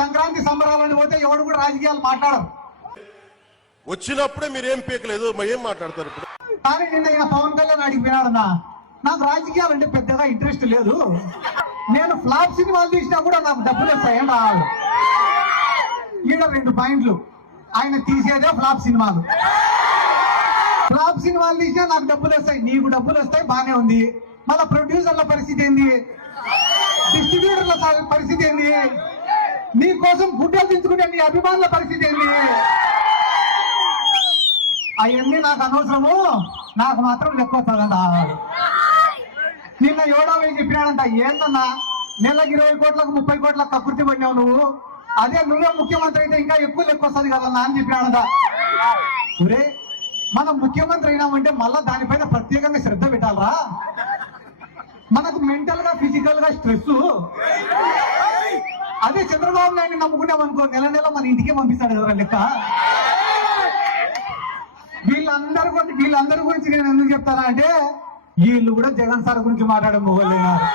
సంక్రాంతి సంబరాలని పోతే ఎవడు కూడా రాజకీయాలు మాట్లాడరు. వచ్చినప్పుడే మీరేం పీకలేదు, ఏం మాట్లాడతారు ఇప్పుడు? కానీ నిన్న పవన్ కళ్యాణ్ అడిగిపోయినాడన్నా, నాకు రాజకీయాలు అంటే పెద్దగా ఇంట్రెస్ట్ లేదు, నేను ఫ్లాప్ సినిమాలు తీసినా కూడా నాకు డబ్బులు వస్తాయి రావాలి. ఈడ 2 పాయింట్లు, ఆయన తీసేదే ఫ్లాప్ సినిమాలు. ఫ్లాప్ సినిమాలు తీసినా నాకు డబ్బులు వస్తాయి, నీకు డబ్బులు వస్తాయి, బానే ఉంది. మళ్ళా ప్రొడ్యూసర్ల పరిస్థితి ఏంది, డిస్ట్రిబ్యూటర్ల పరిస్థితి ఏంది, నీ కోసం గుడ్డలు దించుకుంటే నీ అభిమానుల పరిస్థితి ఏంది? అవన్నీ నాకు అనవసరము, నాకు మాత్రం లెక్క వస్తుందంట. నిన్న ఎవడో చెప్పినాడంట, ఏందన్నా నెలకు 20 కోట్లకు 30 కోట్లకు కకృతి పడినావు నువ్వు, అదే నువ్వే ముఖ్యమంత్రి అయితే ఇంకా ఎక్కువ లెక్క వస్తుంది కదన్నా అని చెప్పినాడంట. ఒరే, మనం ముఖ్యమంత్రి అయినామంటే మళ్ళా దానిపైన ప్రత్యేకంగా శ్రద్ధ పెట్టాలరా. మనకు మెంటల్ గా ఫిజికల్ గా స్ట్రెస్. అదే చంద్రబాబు నాయుడు నమ్ముకున్నాం అనుకో, నెల నెల మన ఇంటికే పంపిస్తాడు కదా లెక్క. వీళ్ళందరి గురించి నేను ఎందుకు చెప్తానా అంటే, వీళ్ళు కూడా జగన్ సార్ గురించి మాట్లాడే మొగలేనారు.